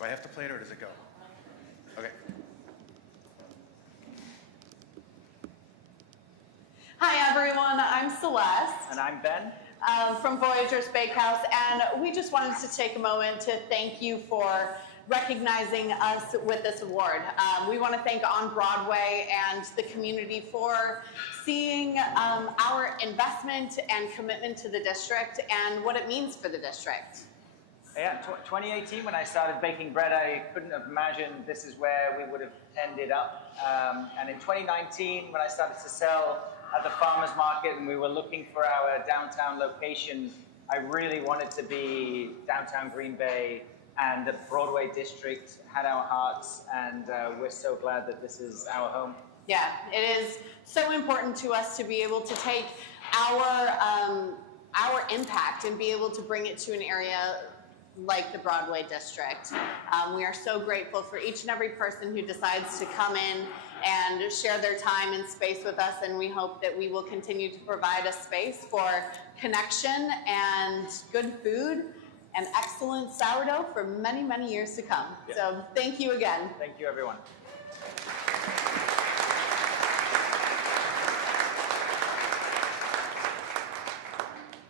Do I have to play it or does it go? Okay. Hi everyone, I'm Celeste. And I'm Ben. From Voyager's Bakehouse, and we just wanted to take a moment to thank you for recognizing us with this award. We want to thank On Broadway and the community for seeing our investment and commitment to the district and what it means for the district. Yeah, 2018, when I started baking bread, I couldn't have imagined this is where we would have ended up. And in 2019, when I started to sell at the farmer's market and we were looking for our downtown location, I really wanted to be downtown Green Bay, and the Broadway District had our hearts, and we're so glad that this is our home. Yeah, it is so important to us to be able to take our impact and be able to bring it to an area like the Broadway District. We are so grateful for each and every person who decides to come in and share their time and space with us, and we hope that we will continue to provide a space for connection and good food and excellent sourdough for many, many years to come. Yeah. So thank you again. Thank you, everyone.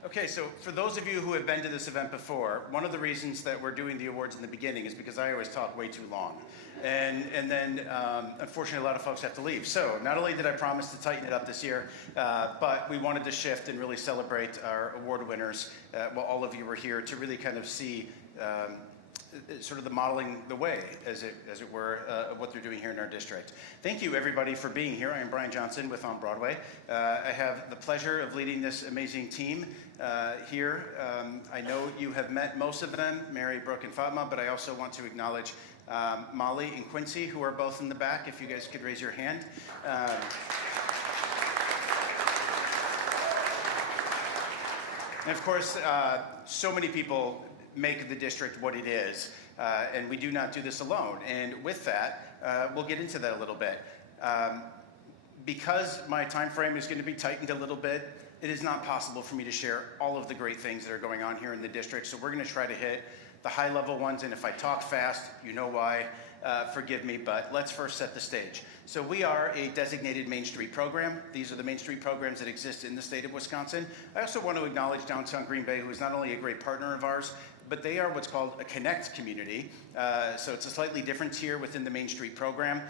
Okay, so for those of you who have been to this event before, one of the reasons that we're doing the awards in the beginning is because I always talk way too long. And then, unfortunately, a lot of folks have to leave. So not only did I promise to tighten it up this year, but we wanted to shift and really celebrate our award winners while all of you were here to really kind of see sort of the modeling the way, as it were, of what they're doing here in our district. Thank you, everybody, for being here. I am Brian Johnson with On Broadway. I have the pleasure of leading this amazing team here. I know you have met most of them, Mary, Brooke, and Fatma, but I also want to acknowledge Molly and Quincy, who are both in the back, if you guys could raise your hand. And of course, so many people make the district what it is, and we do not do this alone. And with that, we'll get into that a little bit. Because my time frame is going to be tightened a little bit, it is not possible for me to share all of the great things that are going on here in the district, so we're going to try to hit the high-level ones, and if I talk fast, you know why. Forgive me, but let's first set the stage. So we are a designated Main Street program. These are the Main Street programs that exist in the state of Wisconsin. I also want to acknowledge Downtown Green Bay, who is not only a great partner of ours, but they are what's called a Connect community. So it's a slightly different tier within the Main Street program.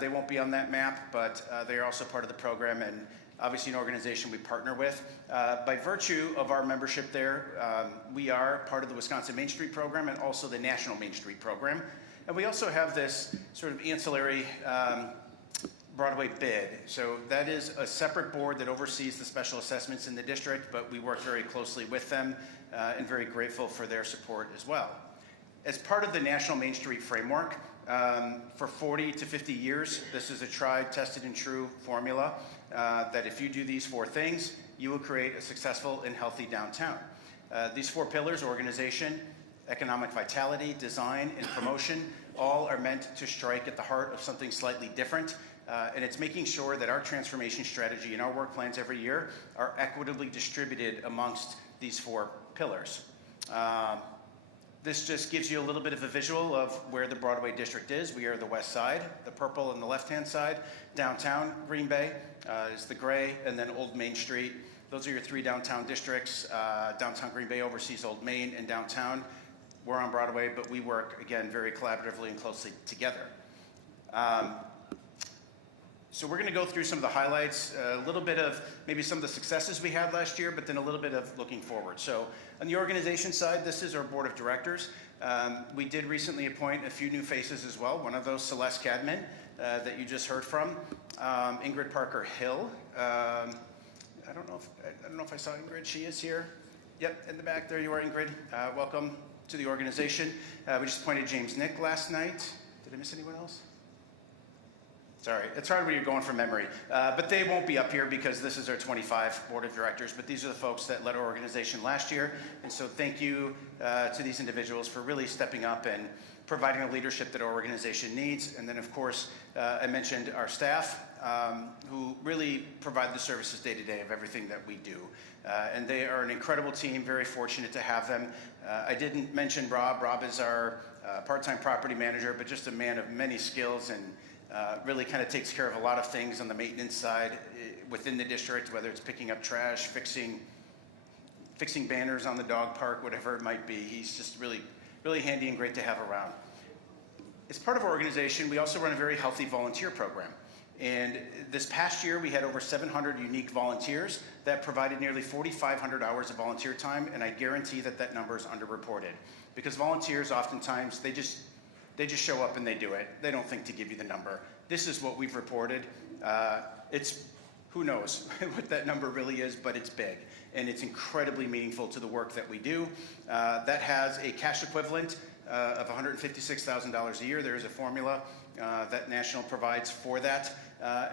They won't be on that map, but they are also part of the program, and obviously an organization we partner with. By virtue of our membership there, we are part of the Wisconsin Main Street program and also the National Main Street program. And we also have this sort of ancillary Broadway bid. So that is a separate board that oversees the special assessments in the district, but we work very closely with them and very grateful for their support as well. As part of the National Main Street framework, for 40 to 50 years, this is a tried, tested, and true formula that if you do these four things, you will create a successful and healthy downtown. These four pillars, organization, economic vitality, design, and promotion, all are meant to strike at the heart of something slightly different. And it's making sure that our transformation strategy and our work plans every year are equitably distributed amongst these four pillars. This just gives you a little bit of a visual of where the Broadway District is. We are the west side, the purple on the left-hand side. Downtown Green Bay is the gray, and then Old Main Street. Those are your three downtown districts. Downtown Green Bay oversees Old Main and downtown. We're on Broadway, but we work, again, very collaboratively and closely together. So we're going to go through some of the highlights, a little bit of maybe some of the successes we had last year, but then a little bit of looking forward. So on the organization side, this is our board of directors. We did recently appoint a few new faces as well. One of those, Celeste Cadman, that you just heard from. Ingrid Parker Hill. I don't know if I saw Ingrid. She is here. Yep, in the back. There you are, Ingrid. Welcome to the organization. We just appointed James Nick last night. Did I miss anyone else? Sorry, it's hard when you're going from memory. But they won't be up here because this is our 25 board of directors, but these are the folks that led our organization last year. And so thank you to these individuals for really stepping up and providing the leadership that our organization needs. And then, of course, I mentioned our staff who really provide the services day to day of everything that we do. And they are an incredible team, very fortunate to have them. I didn't mention Rob. Rob is our part-time property manager, but just a man of many skills and really kind of takes care of a lot of things on the maintenance side within the district, whether it's picking up trash, fixing banners on the dog park, whatever it might be. He's just really, really handy and great to have around. As part of our organization, we also run a very healthy volunteer program. And this past year, we had over 700 unique volunteers that provided nearly 4,500 hours of volunteer time, and I guarantee that that number is underreported. Because volunteers, oftentimes, they just show up and they do it. They don't think to give you the number. This is what we've reported. Who knows what that number really is, but it's big. And it's incredibly meaningful to the work that we do. That has a cash equivalent of $156,000 a year. There is a formula that National provides for that.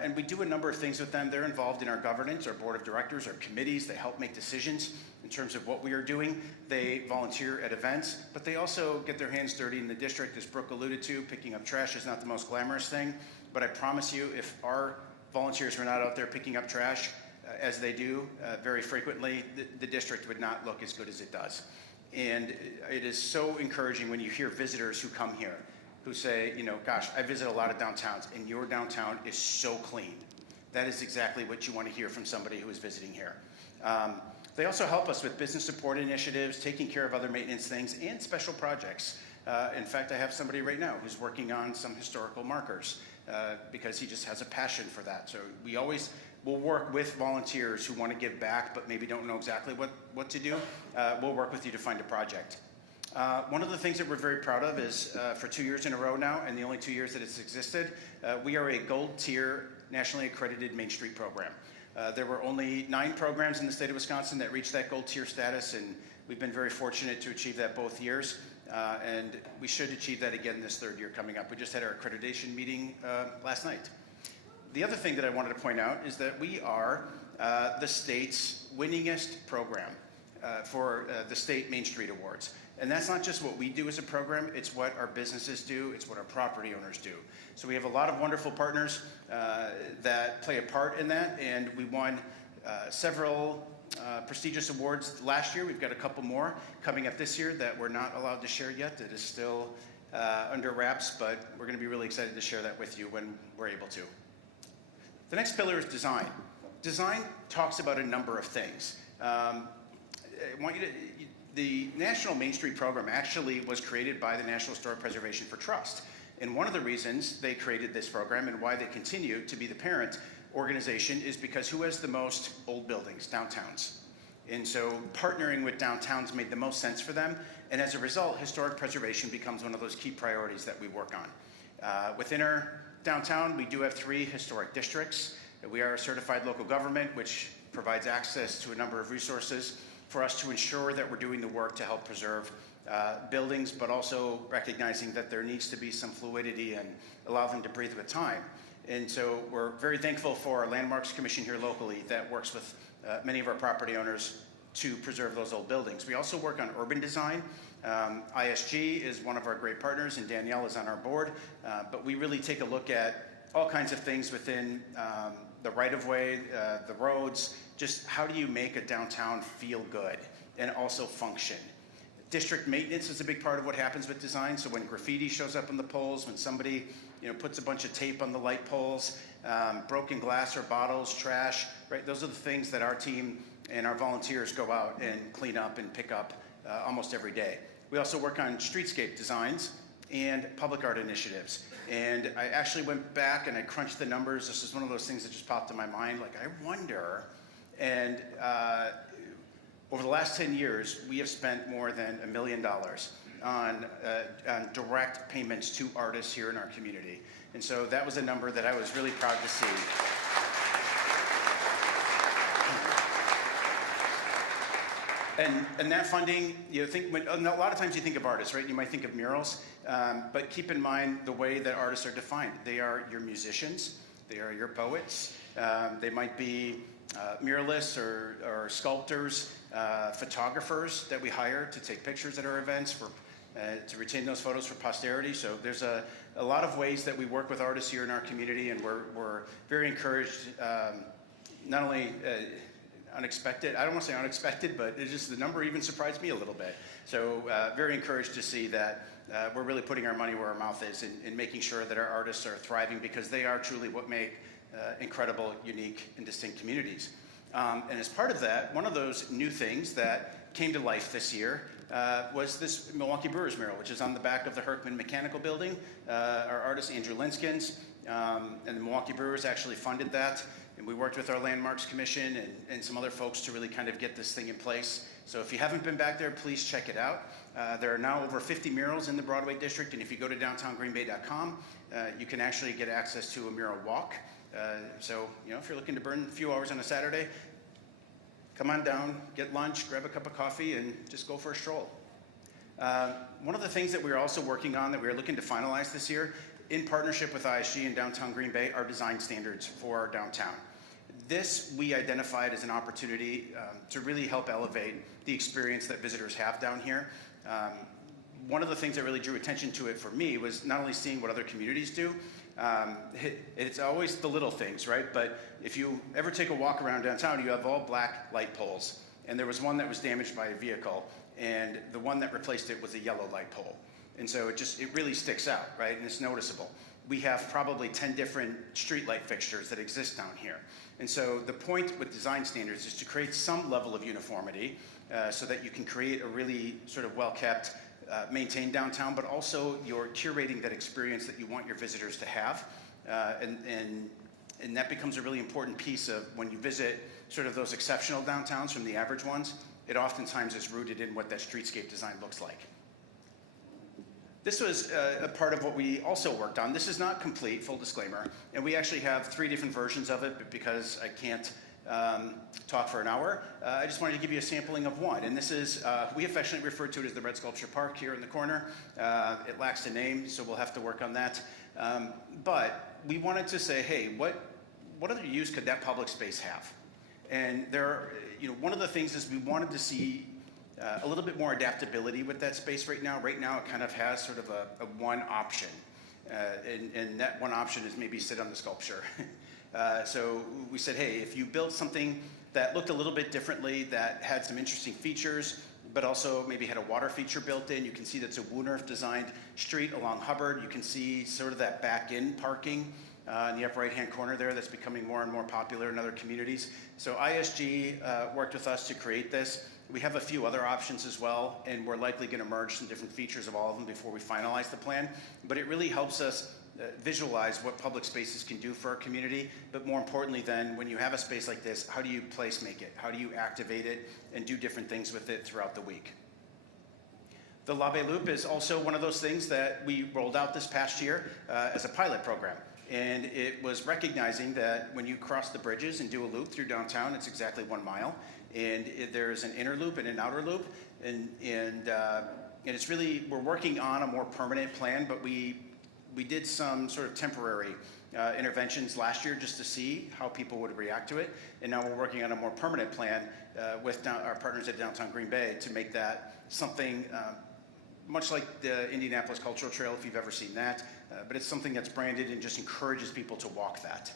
And we do a number of things with them. They're involved in our governance, our board of directors, our committees. They help make decisions in terms of what we are doing. They volunteer at events, but they also get their hands dirty in the district, as Brooke alluded to. Picking up trash is not the most glamorous thing, but I promise you, if our volunteers were not out there picking up trash, as they do very frequently, the district would not look as good as it does. And it is so encouraging when you hear visitors who come here who say, you know, gosh, I visit a lot of downtowns and your downtown is so clean. That is exactly what you want to hear from somebody who is visiting here. They also help us with business support initiatives, taking care of other maintenance things, and special projects. In fact, I have somebody right now who's working on some historical markers because he just has a passion for that. So we always will work with volunteers who want to give back but maybe don't know exactly what to do. We'll work with you to find a project. One of the things that we're very proud of is for 2 years in a row now, and the only 2 years that it's existed, we are a gold tier nationally accredited Main Street program. There were only 9 programs in the state of Wisconsin that reached that gold tier status, and we've been very fortunate to achieve that both years. And we should achieve that again this 3rd year coming up. We just had our accreditation meeting last night. The other thing that I wanted to point out is that we are the state's winningest program for the state Main Street Awards. And that's not just what we do as a program, it's what our businesses do, it's what our property owners do. So we have a lot of wonderful partners that play a part in that, and we won several prestigious awards last year. We've got a couple more coming up this year that we're not allowed to share yet. That is still under wraps, but we're going to be really excited to share that with you when we're able to. The next pillar is design. Design talks about a number of things. The National Main Street Program actually was created by the National Historic Preservation for Trust. And one of the reasons they created this program and why they continue to be the parent organization is because who has the most old buildings? Downtowns. And so partnering with downtowns made the most sense for them. And as a result, historic preservation becomes one of those key priorities that we work on. Within our downtown, we do have 3 historic districts. We are a certified local government, which provides access to a number of resources for us to ensure that we're doing the work to help preserve buildings, but also recognizing that there needs to be some fluidity and allow them to breathe with time. And so we're very thankful for our Landmarks Commission here locally that works with many of our property owners to preserve those old buildings. We also work on urban design. ISG is one of our great partners, and Danielle is on our board. But we really take a look at all kinds of things within the right-of-way, the roads, just how do you make a downtown feel good and also function. District maintenance is a big part of what happens with design. So when graffiti shows up on the poles, when somebody puts a bunch of tape on the light poles, broken glass or bottles, trash, right? Those are the things that our team and our volunteers go out and clean up and pick up almost every day. We also work on streetscape designs and public art initiatives. And I actually went back and I crunched the numbers. This is one of those things that just popped in my mind. Like, I wonder, and over the last 10 years, we have spent more than $1 million on direct payments to artists here in our community. And so that was a number that I was really proud to see. And that funding, a lot of times you think of artists, right? You might think of murals, but keep in mind the way that artists are defined. They are your musicians, they are your poets, they might be muralists or sculptors, photographers that we hire to take pictures at our events to retain those photos for posterity. So there's a lot of ways that we work with artists here in our community, and we're very encouraged. Not only unexpected. I don't want to say unexpected, but it's just the number even surprised me a little bit. So very encouraged to see that we're really putting our money where our mouth is and making sure that our artists are thriving, because they are truly what make incredible, unique, and distinct communities. And as part of that, one of those new things that came to life this year was this Milwaukee Brewers mural, which is on the back of the Herkman Mechanical Building. Our artist, Andrew Linskins, and the Milwaukee Brewers actually funded that. And we worked with our Landmarks Commission and some other folks to really kind of get this thing in place. So if you haven't been back there, please check it out. There are now over 50 murals in the Broadway District, and if you go to downtowngreenbay.com, you can actually get access to a mural walk. So, if you're looking to burn a few hours on a Saturday, come on down, get lunch, grab a cup of coffee, and just go for a stroll. One of the things that we're also working on that we're looking to finalize this year, in partnership with ISG and Downtown Green Bay, are design standards for our downtown. This we identified as an opportunity to really help elevate the experience that visitors have down here. One of the things that really drew attention to it for me was not only seeing what other communities do. It's always the little things, right? But if you ever take a walk around downtown, you have all black light poles. And there was one that was damaged by a vehicle, and the one that replaced it was a yellow light pole. And so it really sticks out, right? And it's noticeable. We have probably 10 different street light fixtures that exist down here. And so the point with design standards is to create some level of uniformity so that you can create a really sort of well-kept, maintained downtown, but also you're curating that experience that you want your visitors to have. And that becomes a really important piece of when you visit sort of those exceptional downtowns from the average ones. It oftentimes is rooted in what that streetscape design looks like. This was a part of what we also worked on. This is not complete, full disclaimer, and we actually have 3 different versions of it, but because I can't talk for an hour, I just wanted to give you a sampling of one. And this is, we affectionately refer to it as the Red Sculpture Park here in the corner. It lacks a name, so we'll have to work on that. But we wanted to say, hey, what other use could that public space have? And one of the things is we wanted to see a little bit more adaptability with that space right now. Right now, it kind of has sort of a one option, and that one option is maybe sit on the sculpture. So we said, hey, if you built something that looked a little bit differently, that had some interesting features, but also maybe had a water feature built in. You can see that's a Woonurf designed street along Hubbard. You can see sort of that back-in parking in the upper right-hand corner there that's becoming more and more popular in other communities. So ISG worked with us to create this. We have a few other options as well, and we're likely going to merge some different features of all of them before we finalize the plan. But it really helps us visualize what public spaces can do for our community. But more importantly then, when you have a space like this, how do you place make it? How do you activate it and do different things with it throughout the week? The La Bay Loop is also one of those things that we rolled out this past year as a pilot program. And it was recognizing that when you cross the bridges and do a loop through downtown, it's exactly 1 mile. And there's an inner loop and an outer loop. And it's really, we're working on a more permanent plan, but we did some sort of temporary interventions last year just to see how people would react to it. And now we're working on a more permanent plan with our partners at Downtown Green Bay to make that something much like the Indianapolis Cultural Trail, if you've ever seen that. But it's something that's branded and just encourages people to walk that.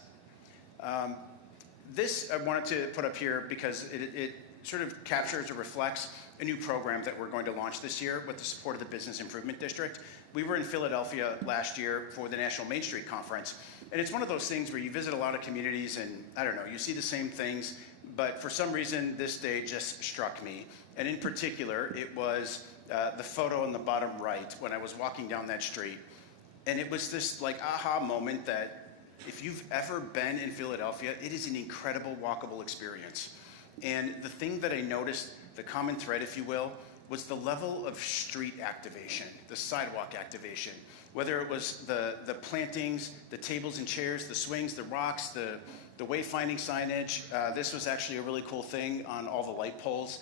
This I wanted to put up here because it sort of captures or reflects a new program that we're going to launch this year with the support of the Business Improvement District. We were in Philadelphia last year for the National Main Street Conference, and it's one of those things where you visit a lot of communities and, I don't know, you see the same things, but for some reason this day just struck me. And in particular, it was the photo on the bottom right when I was walking down that street. And it was this like aha moment that if you've ever been in Philadelphia, it is an incredible walkable experience. And the thing that I noticed, the common thread, if you will, was the level of street activation, the sidewalk activation. Whether it was the plantings, the tables and chairs, the swings, the rocks, the wayfinding signage. This was actually a really cool thing on all the light poles.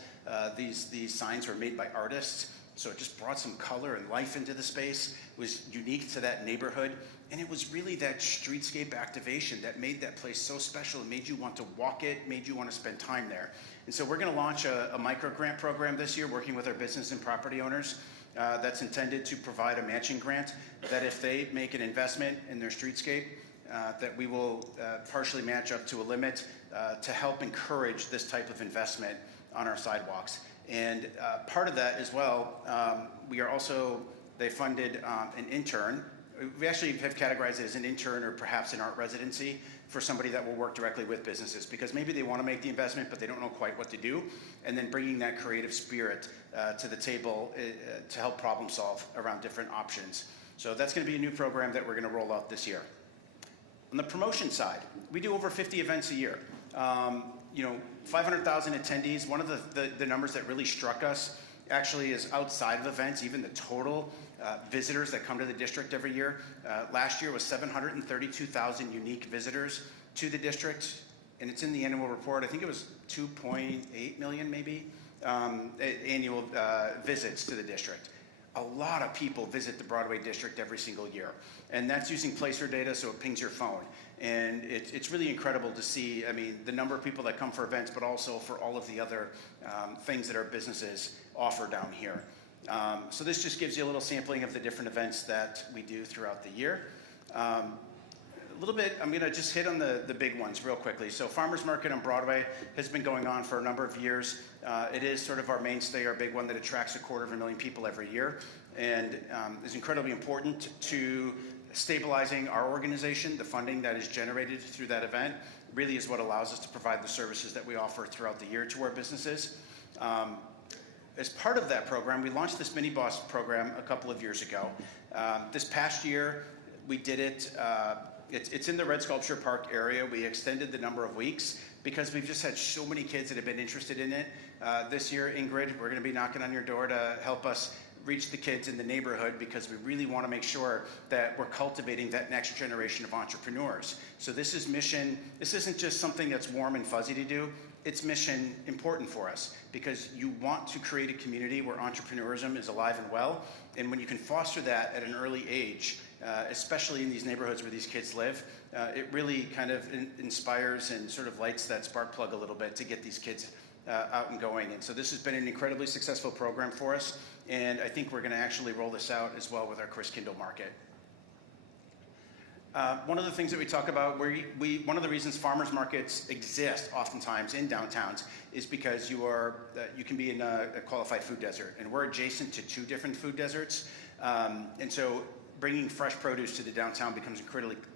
These signs were made by artists, so it just brought some color and life into the space. It was unique to that neighborhood, and it was really that streetscape activation that made that place so special. It made you want to walk it, made you want to spend time there. And so we're going to launch a micro-grant program this year, working with our business and property owners. That's intended to provide a matching grant that if they make an investment in their streetscape, that we will partially match up to a limit to help encourage this type of investment on our sidewalks. And part of that as well, they funded an intern. We actually have categorized it as an intern or perhaps an art residency for somebody that will work directly with businesses, because maybe they want to make the investment, but they don't know quite what to do, and then bringing that creative spirit to the table to help problem solve around different options. So that's going to be a new program that we're going to roll out this year. On the promotion side, we do over 50 events a year. 500,000 attendees. One of the numbers that really struck us actually is outside of events, even the total visitors that come to the district every year. Last year was 732,000 unique visitors to the district, and it's in the annual report. I think it was 2.8 million maybe annual visits to the district. A lot of people visit the Broadway District every single year, and that's using placer data, so it pings your phone. And it's really incredible to see, the number of people that come for events, but also for all of the other things that our businesses offer down here. So this just gives you a little sampling of the different events that we do throughout the year. A little bit, I'm gonna just hit on the big ones real quickly. So Farmers Market on Broadway has been going on for a number of years. It is sort of our mainstay, our big one that attracts 250,000 people every year, and is incredibly important to stabilizing our organization. The funding that is generated through that event really is what allows us to provide the services that we offer throughout the year to our businesses. As part of that program, we launched this mini boss program a couple of years ago. This past year, we did it. It's in the Red Sculpture Park area. We extended the number of weeks because we've just had so many kids that have been interested in it. This year, Ingrid, we're going to be knocking on your door to help us reach the kids in the neighborhood, because we really want to make sure that we're cultivating that next generation of entrepreneurs. So this is mission. This isn't just something that's warm and fuzzy to do. It's mission important for us, because you want to create a community where entrepreneurism is alive and well. And when you can foster that at an early age, especially in these neighborhoods where these kids live, it really kind of inspires and sort of lights that spark plug a little bit to get these kids out and going. And so this has been an incredibly successful program for us, and I think we're going to actually roll this out as well with our Chris Kindle Market. One of the things that we talk about, one of the reasons farmers markets exist oftentimes in downtowns is because you can be in a qualified food desert, and we're adjacent to 2 different food deserts, and so bringing fresh produce to the downtown becomes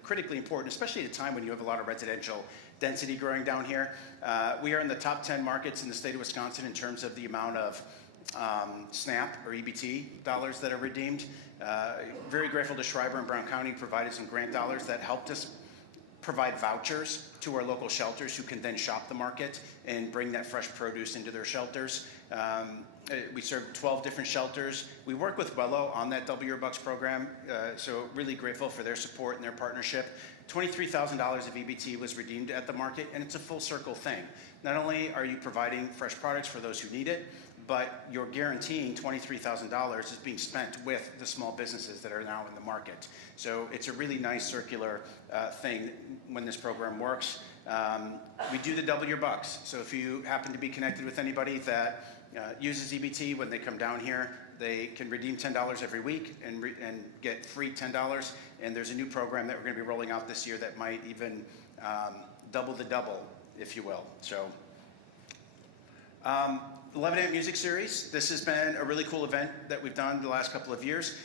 critically important, especially at a time when you have a lot of residential density growing down here. We are in the top 10 markets in the state of Wisconsin in terms of the amount of SNAP or EBT dollars that are redeemed. Very grateful to Schreiber and Brown County provided some grant dollars that helped us provide vouchers to our local shelters, who can then shop the market and bring that fresh produce into their shelters. We serve 12 different shelters. We work with Wello on that Double Your Bucks program, so really grateful for their support and their partnership. $23,000 of EBT was redeemed at the market, and it's a full circle thing. Not only are you providing fresh products for those who need it, but you're guaranteeing $23,000 is being spent with the small businesses that are now in the market. So it's a really nice circular thing when this program works. We do the Double Your Bucks. So if you happen to be connected with anybody that uses EBT, when they come down here, they can redeem $10 every week and get free $10. And there's a new program that we're going to be rolling out this year that might even double the double, if you will. So. 11 Amp Music Series. This has been a really cool event that we've done the last couple of years.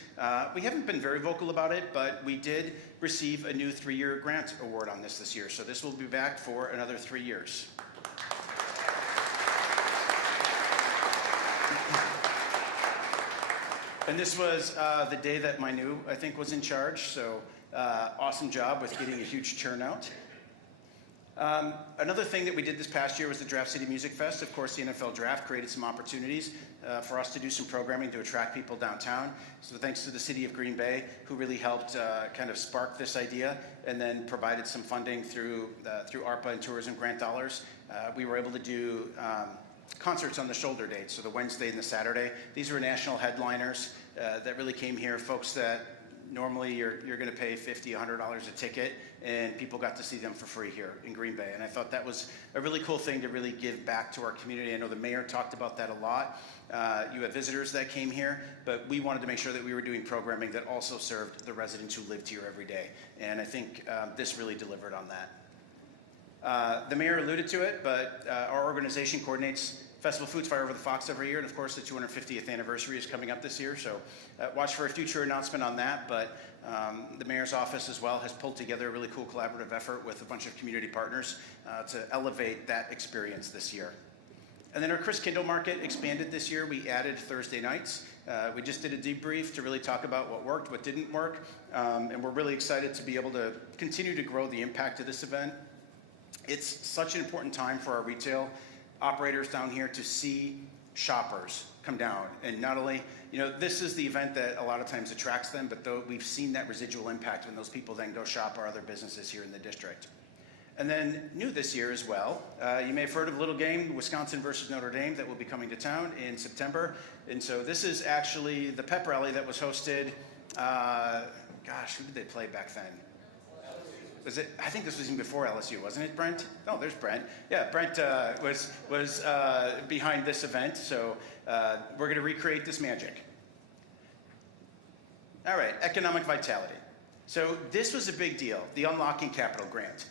We haven't been very vocal about it, but we did receive a new 3-year grant award on this year. So this will be back for another 3 years. And this was the day that Manu, I think, was in charge. So awesome job with getting a huge turnout. Another thing that we did this past year was the Draft City Music Fest. Of course, the NFL Draft created some opportunities for us to do some programming to attract people downtown. So thanks to the city of Green Bay, who really helped kind of spark this idea, and then provided some funding through ARPA and tourism grant dollars. We were able to do concerts on the shoulder dates, so the Wednesday and the Saturday. These were national headliners that really came here, folks that normally you're going to pay $50, $100 a ticket, and people got to see them for free here in Green Bay. And I thought that was a really cool thing to really give back to our community. I know the mayor talked about that a lot. You have visitors that came here, but we wanted to make sure that we were doing programming that also served the residents who lived here every day. And I think this really delivered on that. The mayor alluded to it, but our organization coordinates Festival Foods Fire Over the Fox every year, and of course the 250th anniversary is coming up this year, so watch for a future announcement on that. But the mayor's office as well has pulled together a really cool collaborative effort with a bunch of community partners to elevate that experience this year. And then our Chris Kindle Market expanded this year. We added Thursday nights. We just did a debrief to really talk about what worked, what didn't work, and we're really excited to be able to continue to grow the impact of this event. It's such an important time for our retail operators down here to see shoppers come down. And not only, this is the event that a lot of times attracts them, but though we've seen that residual impact when those people then go shop our other businesses here in the district. And then new this year as well, you may have heard of a little game, Wisconsin versus Notre Dame, that will be coming to town in September. And so this is actually the pep rally that was hosted, who did they play back then? Was it? I think this was even before LSU, wasn't it, Brent? No, there's Brent. Yeah, Brent was behind this event, so we're going to recreate this magic. All right, economic vitality. So this was a big deal, the Unlocking Capital Grant.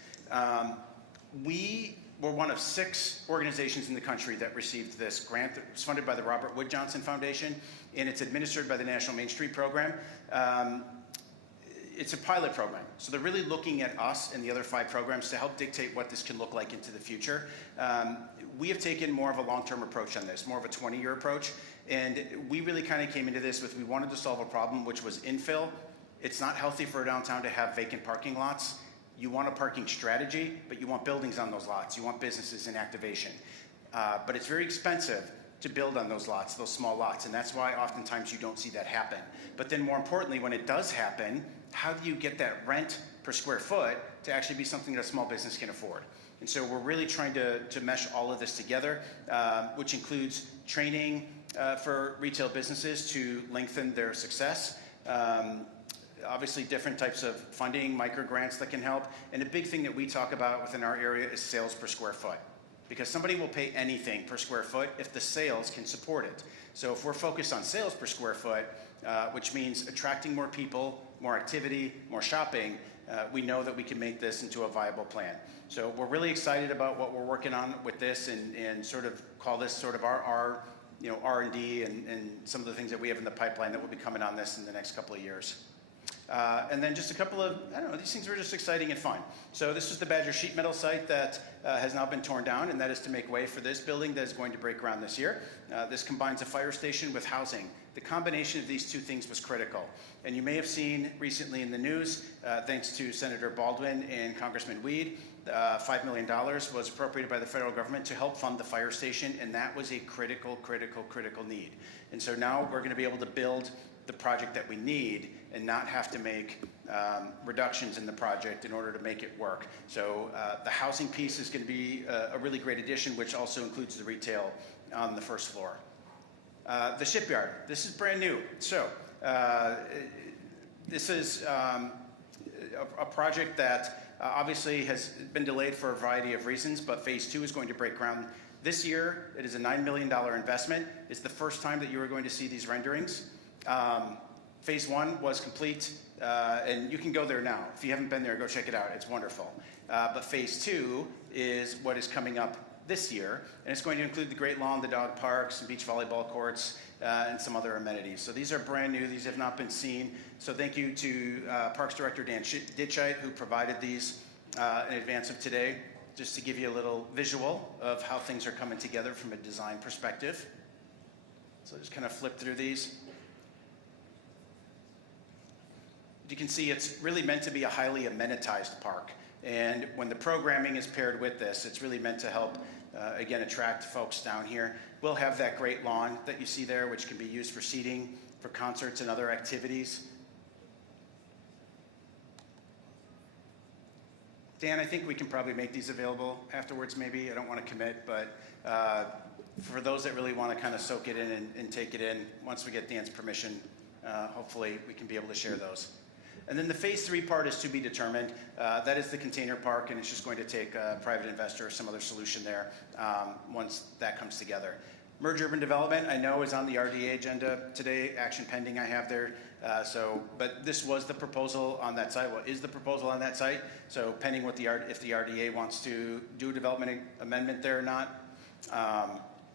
We were one of 6 organizations in the country that received this grant. It was funded by the Robert Wood Johnson Foundation, and it's administered by the National Main Street Program. It's a pilot program, so they're really looking at us and the other 5 programs to help dictate what this can look like into the future. We have taken more of a long-term approach on this, more of a 20-year approach, and we really kind of came into this with, we wanted to solve a problem, which was infill. It's not healthy for a downtown to have vacant parking lots. You want a parking strategy, but you want buildings on those lots. You want businesses in activation. But it's very expensive to build on those lots, those small lots, and that's why oftentimes you don't see that happen. But then more importantly, when it does happen, how do you get that rent per square foot to actually be something that a small business can afford? And so we're really trying to mesh all of this together, which includes training for retail businesses to lengthen their success. Obviously different types of funding, micro grants that can help. And a big thing that we talk about within our area is sales per square foot. Because somebody will pay anything per square foot if the sales can support it. So if we're focused on sales per square foot, which means attracting more people, more activity, more shopping, we know that we can make this into a viable plan. So we're really excited about what we're working on with this and sort of call this sort of our R&D and some of the things that we have in the pipeline that will be coming on this in the next couple of years. And then just a couple of, these things are just exciting and fun. So this is the Badger sheet metal site that has now been torn down, and that is to make way for this building that is going to break ground this year. This combines a fire station with housing. The combination of these 2 things was critical. And you may have seen recently in the news, thanks to Senator Baldwin and Congressman Weed, $5 million was appropriated by the federal government to help fund the fire station, and that was a critical need. And so now we're going to be able to build the project that we need and not have to make reductions in the project in order to make it work. So the housing piece is going to be a really great addition, which also includes the retail on the first floor. The shipyard, this is brand new. So this is a project that obviously has been delayed for a variety of reasons, but phase 2 is going to break ground this year. It is a $9 million investment. It's the first time that you are going to see these renderings. Phase 1 was complete, and you can go there now. If you haven't been there, go check it out. It's wonderful. But phase 2 is what is coming up this year, and it's going to include the Great Lawn, the dog parks, and beach volleyball courts, and some other amenities. So these are brand new. These have not been seen. So thank you to Parks Director Dan Ditchite, who provided these in advance of today, just to give you a little visual of how things are coming together from a design perspective. So just kind of flip through these. You can see it's really meant to be a highly amenitized park. And when the programming is paired with this, it's really meant to help, again, attract folks down here. We'll have that great lawn that you see there, which can be used for seating, for concerts and other activities. Dan, I think we can probably make these available afterwards maybe. I don't want to commit, but for those that really want to kind of soak it in and take it in, once we get Dan's permission, hopefully we can be able to share those. And then the phase 3 part is to be determined. That is the container park, and it's just going to take a private investor or some other solution there once that comes together. Merge urban development, I know, is on the RDA agenda today, action pending I have there. But this was the proposal on that site. What is the proposal on that site? So pending what if the RDA wants to do a development amendment there or not.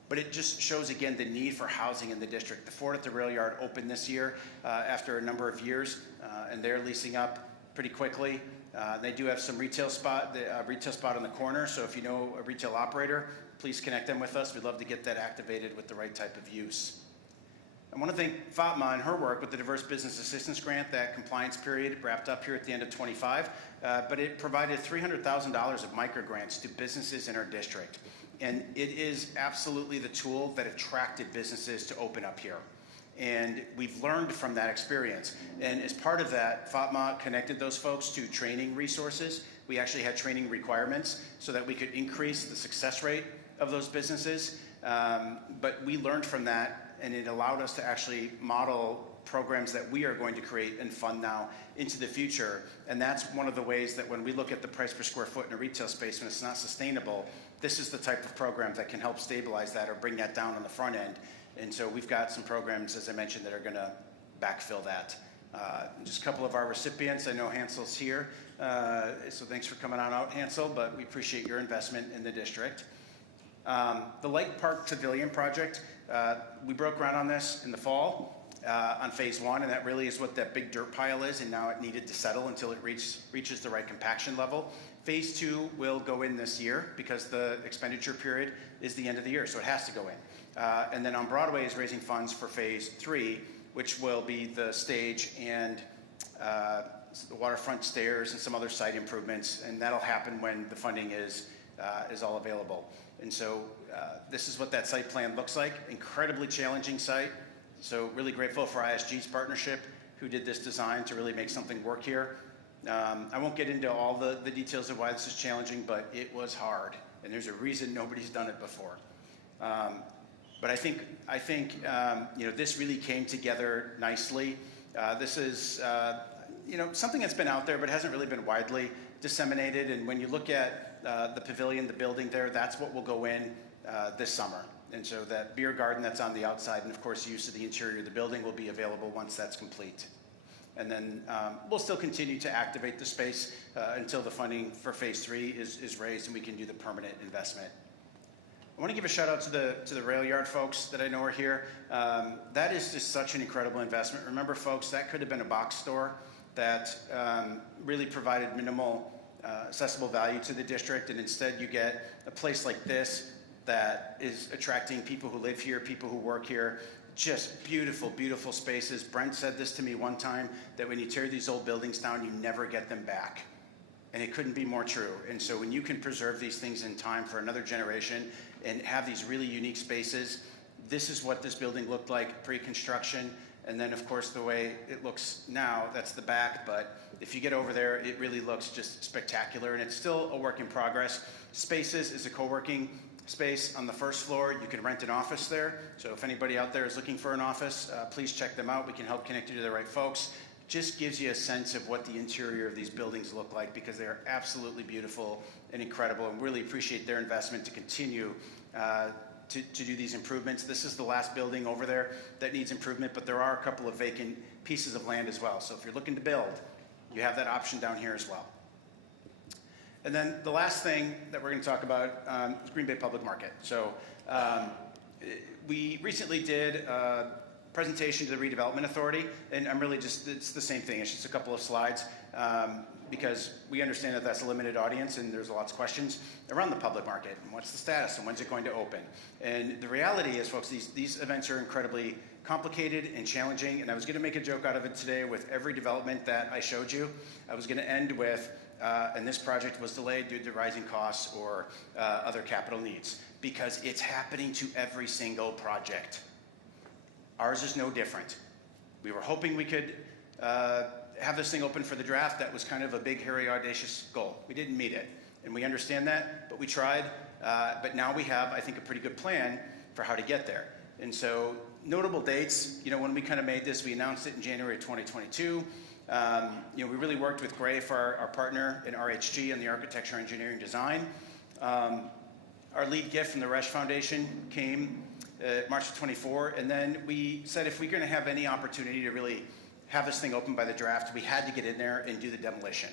But it just shows again the need for housing in the district. The Ford at the Rail Yard opened this year after a number of years, and they're leasing up pretty quickly. They do have some retail spot on the corner, so if you know a retail operator, please connect them with us. We'd love to get that activated with the right type of use. I want to thank Fatma and her work with the Diverse Business Assistance Grant. That compliance period wrapped up here at the end of 25, but it provided $300,000 of micro grants to businesses in our district. And it is absolutely the tool that attracted businesses to open up here. And we've learned from that experience. And as part of that, Fatma connected those folks to training resources. We actually had training requirements so that we could increase the success rate of those businesses. But we learned from that, and it allowed us to actually model programs that we are going to create and fund now into the future. And that's one of the ways that when we look at the price per square foot in a retail space when it's not sustainable, this is the type of program that can help stabilize that or bring that down on the front end. And so we've got some programs, as I mentioned, that are going to backfill that. Just a couple of our recipients. I know Hansel's here, so thanks for coming on out, Hansel, but we appreciate your investment in the district. The Lake Park Pavilion project, we broke ground on this in the fall on phase 1, and that really is what that big dirt pile is, and now it needed to settle until it reaches the right compaction level. Phase 2 will go in this year because the expenditure period is the end of the year, so it has to go in. And then on Broadway is raising funds for phase 3, which will be the stage and the waterfront stairs and some other site improvements, and that'll happen when the funding is all available. And so this is what that site plan looks like. Incredibly challenging site. So really grateful for ISG's partnership, who did this design to really make something work here. I won't get into all the details of why this is challenging, but it was hard, and there's a reason nobody's done it before. But I think you know, this really came together nicely. This is you know, something that's been out there but hasn't really been widely disseminated. And when you look at the pavilion, the building there, that's what will go in this summer. And so that beer garden that's on the outside, and of course use of the interior of the building, will be available once that's complete. And then we'll still continue to activate the space until the funding for phase 3 is raised and we can do the permanent investment. I want to give a shout out to the rail yard folks that I know are here. That is just such an incredible investment. Remember, folks, that could have been a box store that really provided minimal accessible value to the district, and instead you get a place like this that is attracting people who live here, people who work here. Just beautiful, beautiful spaces. Brent said this to me one time, that when you tear these old buildings down, you never get them back. And it couldn't be more true. And so when you can preserve these things in time for another generation and have these really unique spaces, this is what this building looked like pre-construction. And then, of course, the way it looks now, that's the back. But if you get over there, it really looks just spectacular. And it's still a work in progress. Spaces is a co-working space on the first floor. You can rent an office there. So if anybody out there is looking for an office, please check them out. We can help connect you to the right folks. Just gives you a sense of what the interior of these buildings look like, because they are absolutely beautiful and incredible, and really appreciate their investment to continue to do these improvements. This is the last building over there that needs improvement, but there are a couple of vacant pieces of land as well. So if you're looking to build, you have that option down here as well. And then the last thing that we're going to talk about is Green Bay Public Market. So we recently did a presentation to the Redevelopment Authority, and I'm really just, it's the same thing. It's just a couple of slides because we understand that that's a limited audience and there's lots of questions around the public market and what's the status and when's it going to open. And the reality is, folks, these events are incredibly complicated and challenging, and I was going to make a joke out of it today with every development that I showed you. I was going to end with, and this project was delayed due to rising costs or other capital needs, because it's happening to every single project. Ours is no different. We were hoping we could have this thing open for the draft. That was kind of a big, hairy, audacious goal. We didn't meet it, and we understand that, but we tried. But now we have, I think, a pretty good plan for how to get there. And so notable dates, you know, when we kind of made this, we announced it in January of 2022. You know, we really worked with Gray, for our partner in RHG, and the architecture, engineering, design. Our lead gift from the Resch Foundation came March of 24. And then we said if we're going to have any opportunity to really have this thing open by the draft, we had to get in there and do the demolition,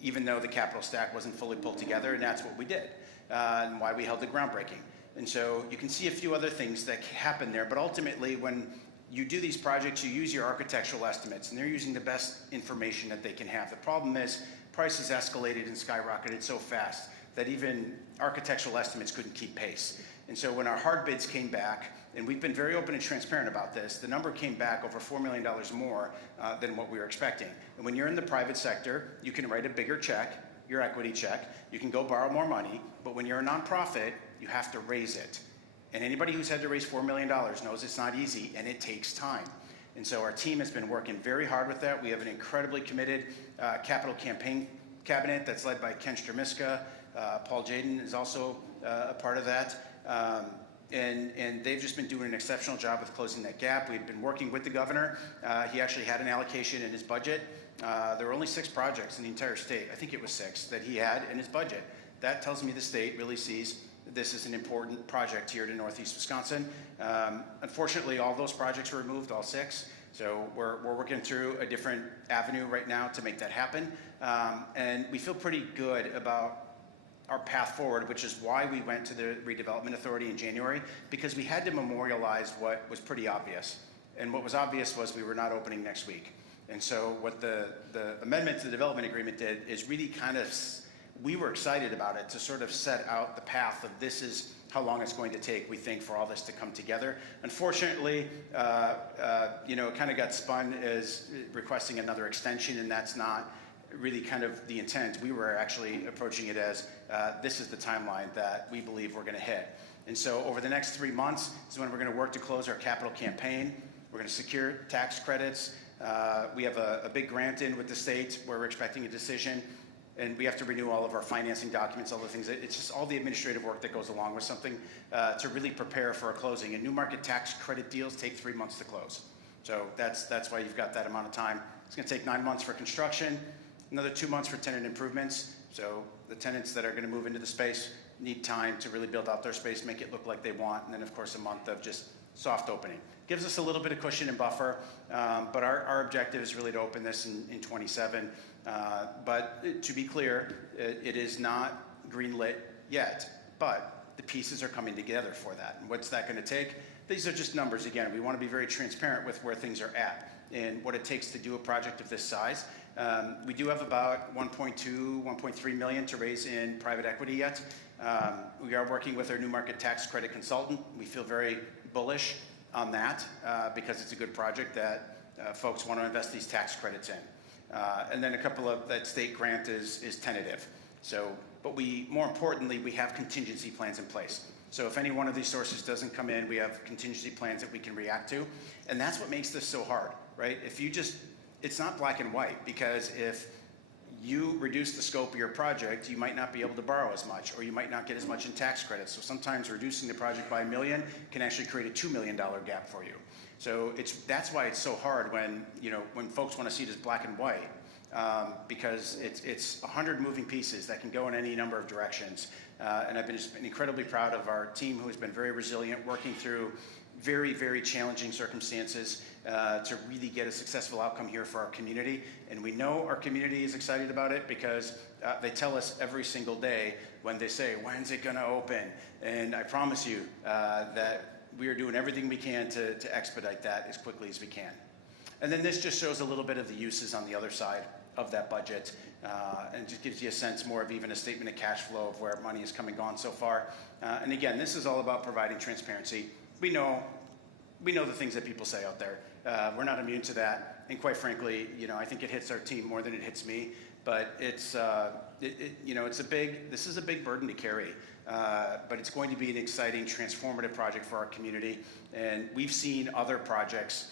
even though the capital stack wasn't fully pulled together, and that's what we did, and why we held the groundbreaking. And so you can see a few other things that happen there, but ultimately when you do these projects, you use your architectural estimates, and they're using the best information that they can have. The problem is prices escalated and skyrocketed so fast that even architectural estimates couldn't keep pace. And so when our hard bids came back, and we've been very open and transparent about this, the number came back over $4 million more than what we were expecting. And when you're in the private sector, you can write a bigger check, your equity check, you can go borrow more money, but when you're a nonprofit, you have to raise it. And anybody who's had to raise $4 million knows it's not easy, and it takes time. And so our team has been working very hard with that. We have an incredibly committed capital campaign cabinet that's led by Ken Stramiska. Paul Jaden is also a part of that. And they've just been doing an exceptional job with closing that gap. We've been working with the governor. He actually had an allocation in his budget. There were only 6 projects in the entire state. I think it was 6 that he had in his budget. That tells me the state really sees this is an important project here to Northeast Wisconsin. Unfortunately, all those projects were removed, all 6. So we're working through a different avenue right now to make that happen. And we feel pretty good about our path forward, which is why we went to the Redevelopment Authority in January, because we had to memorialize what was pretty obvious. And what was obvious was we were not opening next week. And so what the amendment to the development agreement did is really kind of, we were excited about it to sort of set out the path of this is how long it's going to take, we think, for all this to come together. Unfortunately, it kind of got spun as requesting another extension, and that's not really kind of the intent. We were actually approaching it as this is the timeline that we believe we're going to hit. And so over the next 3 months is when we're going to work to close our capital campaign. We're going to secure tax credits. We have a big grant in with the state where we're expecting a decision, and we have to renew all of our financing documents, all the things. It's just all the administrative work that goes along with something to really prepare for a closing. And new market tax credit deals take 3 months to close. So that's why you've got that amount of time. It's going to take 9 months for construction, another 2 months for tenant improvements. So the tenants that are going to move into the space need time to really build out their space, make it look like they want, and then of course a month of just soft opening. Gives us a little bit of cushion and buffer, but our objective is really to open this in 27. But to be clear, it is not greenlit yet, but the pieces are coming together for that. And what's that going to take? These are just numbers. Again, we want to be very transparent with where things are at and what it takes to do a project of this size. We do have about 1.2, 1.3 million to raise in private equity yet. We are working with our new market tax credit consultant. We feel very bullish on that because it's a good project that folks want to invest these tax credits in. And then a couple of that state grant is tentative. So, but more importantly, we have contingency plans in place. So if any one of these sources doesn't come in, we have contingency plans that we can react to. And that's what makes this so hard, right? It's not black and white, because if you reduce the scope of your project, you might not be able to borrow as much, or you might not get as much in tax credits. So sometimes reducing the project by $1 million can actually create a $2 million gap for you. So that's why it's so hard when folks want to see it as black and white, because it's 100 moving pieces that can go in any number of directions. And I've been incredibly proud of our team, who has been very resilient, working through very, very challenging circumstances to really get a successful outcome here for our community. And we know our community is excited about it because they tell us every single day when they say, when's it gonna open? And I promise you that we are doing everything we can to expedite that as quickly as we can. And then this just shows a little bit of the uses on the other side of that budget, and just gives you a sense more of even a statement of cash flow of where money has come and gone so far. And again, this is all about providing transparency. We know the things that people say out there. We're not immune to that, and quite frankly, I think it hits our team more than it hits me. But this is a big burden to carry. But it's going to be an exciting, transformative project for our community. And we've seen other projects,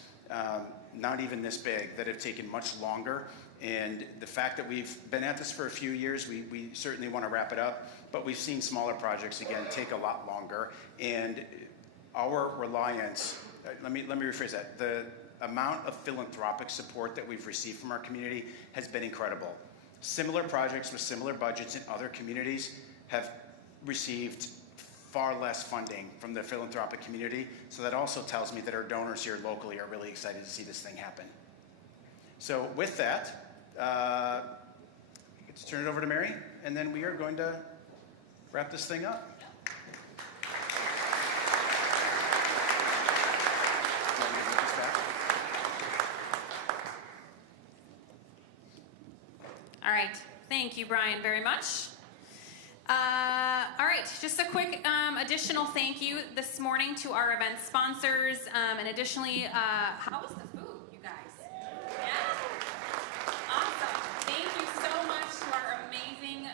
not even this big, that have taken much longer. And the fact that we've been at this for a few years, we certainly want to wrap it up. But we've seen smaller projects, again, take a lot longer. And our reliance, let me rephrase that. The amount of philanthropic support that we've received from our community has been incredible. Similar projects with similar budgets in other communities have received far less funding from the philanthropic community. So that also tells me that our donors here locally are really excited to see this thing happen. So with that, let's turn it over to Mary, and then we are going to wrap this thing up. All right, thank you, Brian, very much. All right, just a quick additional thank you this morning to our event sponsors, and additionally, how was the food, you guys? Yeah? Awesome. Thank you so much to our amazing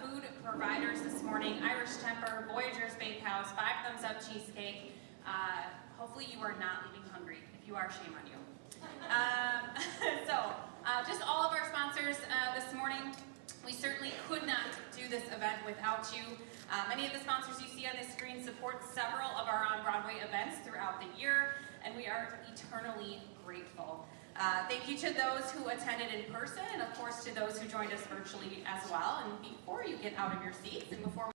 food providers this morning, Irish Temper, Voyager's Bakehouse, 5 Thumbs Up Cheesecake. Hopefully you are not leaving hungry. If you are, shame on you. Just all of our sponsors this morning. We certainly could not do this event without you. Many of the sponsors you see on this screen support several of our on-Broadway events throughout the year, and we are eternally grateful. Thank you to those who attended in person, and of course to those who joined us virtually as well. And before you get out of your seats and before